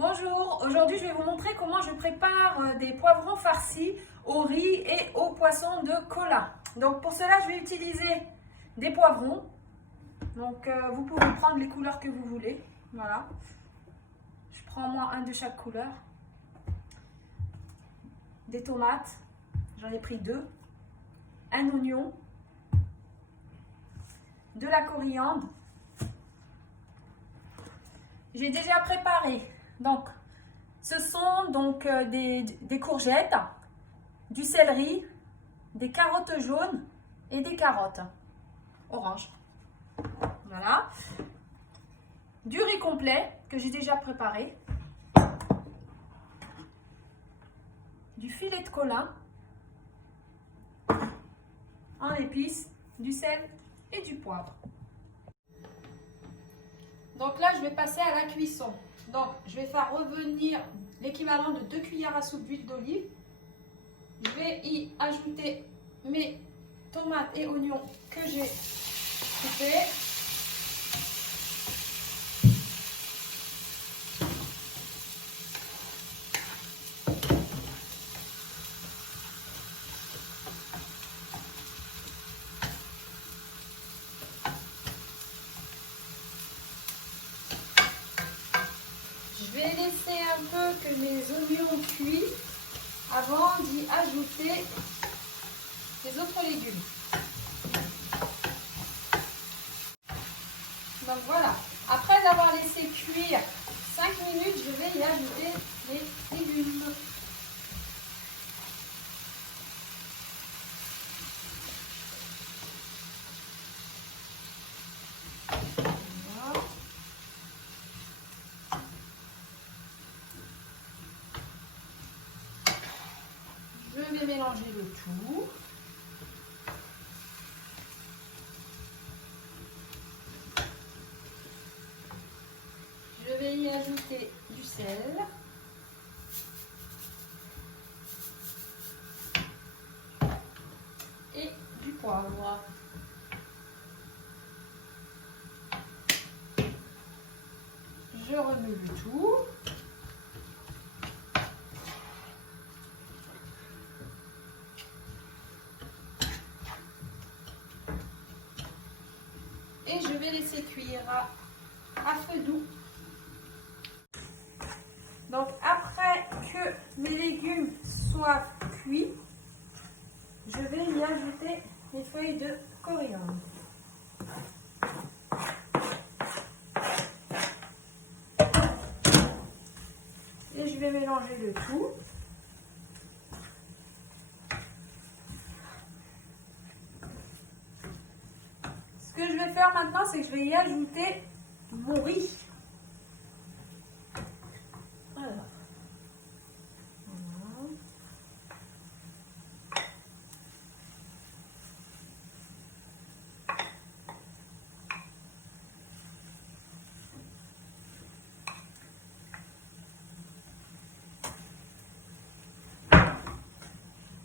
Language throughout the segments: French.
Bonjour, aujourd'hui je vais vous montrer comment je prépare des poivrons farcis au riz et au poisson de Cola. Donc pour cela je vais utiliser des poivrons. Donc vous pouvez prendre les couleurs que vous voulez. Voilà. Je prends moi un de chaque couleur. Des tomates, j'en ai pris 2. Un oignon. De la coriandre. J'ai déjà préparé. Donc, ce sont donc des courgettes, du céleri, des carottes jaunes et des carottes oranges. Voilà. Du riz complet que j'ai déjà préparé. Du filet de Cola. En épices, du sel et du poivre. Donc là, je vais passer à la cuisson. Donc, je vais faire revenir l'équivalent de 2 cuillères à soupe d'huile d'olive. Je vais y ajouter mes tomates et oignons que j'ai coupés. Je vais laisser un peu que mes oignons cuisent avant d'y ajouter les autres légumes. Donc voilà, après avoir laissé cuire 5 minutes, je vais y ajouter les légumes. Voilà. Je vais mélanger le tout. Je vais y ajouter du sel. Et du poivre. Je remets le tout. Et je vais laisser cuire à feu doux. Donc après que mes légumes soient cuits, je vais y ajouter les feuilles de coriandre. Et je vais mélanger le tout. Ce que je vais faire maintenant, c'est que je vais y ajouter mon riz. Voilà.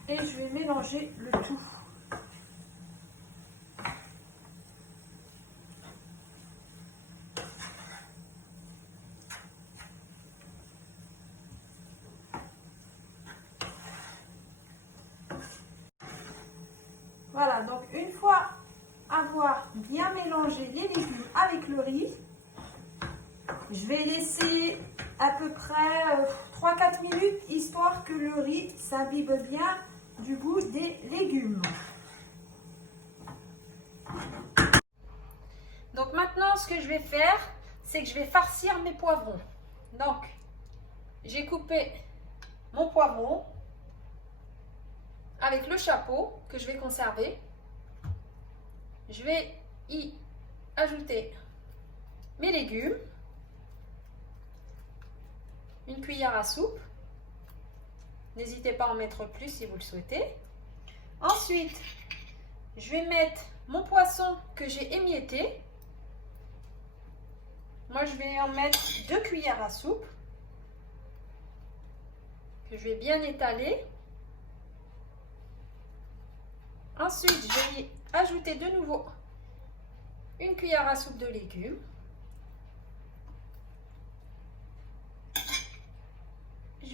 Et je vais mélanger le tout. Voilà, donc une fois avoir bien mélangé les légumes avec le riz, je vais laisser à peu près 3-4 minutes, histoire que le riz s'imbibe bien du goût des légumes. Donc maintenant, ce que je vais faire, c'est que je vais farcir mes poivrons. Donc, j'ai coupé mon poivron avec le chapeau que je vais conserver. Je vais y ajouter mes légumes. Une cuillère à soupe. N'hésitez pas à en mettre plus si vous le souhaitez. Ensuite, je vais mettre mon poisson que j'ai émietté. Moi, je vais en mettre 2 cuillères à soupe que je vais bien étaler. Ensuite, je vais y ajouter de nouveau une cuillère à soupe de légumes.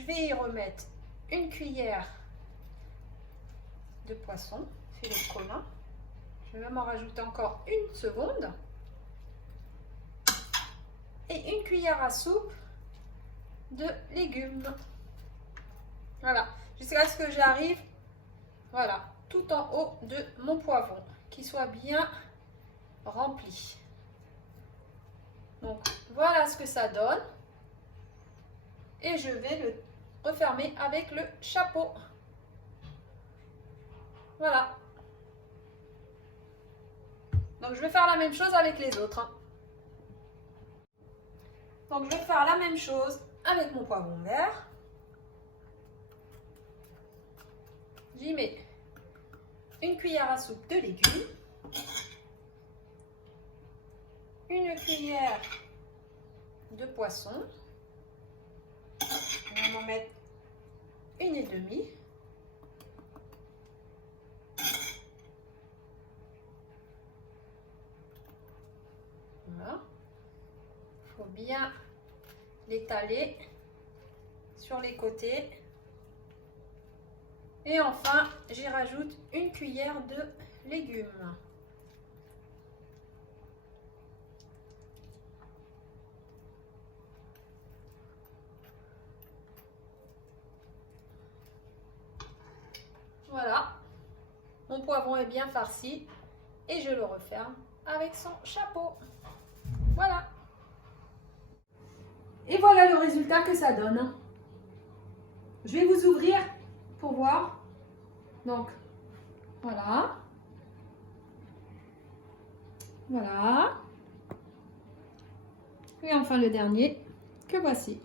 je vais y remettre une cuillère de poisson, filet de commun. Je vais même en rajouter encore une seconde. Et une cuillère à soupe de légumes. Voilà, jusqu'à ce que j'arrive, voilà, tout en haut de mon poivron, qu'il soit bien rempli. Donc, voilà ce que ça donne. Et je vais le refermer avec le chapeau. Voilà. Donc, je vais faire la même chose avec les autres, hein. Donc, je vais faire la même chose avec mon poivron vert. J'y mets une cuillère à soupe de légumes, une cuillère de poisson. On va en mettre une et demie. Voilà. Il faut bien l'étaler sur les côtés. Et enfin, j'y rajoute une cuillère de légumes. Voilà, mon poivron est bien farci et je le referme avec son chapeau. Voilà. Et voilà le résultat que ça donne. Je vais vous ouvrir pour voir. Donc, voilà. Voilà. Et enfin le dernier, que voici.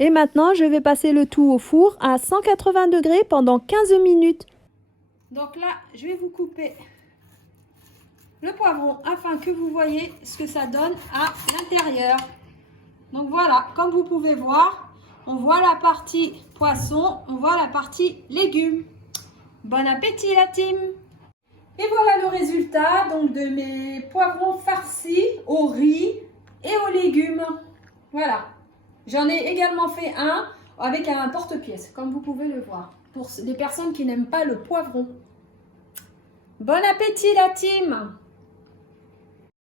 Et maintenant, je vais passer le tout au four à 180 degrés pendant 15 minutes. Donc là, je vais vous couper le poivron afin que vous voyez ce que ça donne à l'intérieur. Donc voilà, comme vous pouvez voir, on voit la partie poisson, on voit la partie légumes. Bon appétit la team! Et voilà le résultat donc de mes poivrons farcis au riz et aux légumes. Voilà. J'en ai également fait un avec un porte-pièce, comme vous pouvez le voir, pour les personnes qui n'aiment pas le poivron. Bon appétit la team!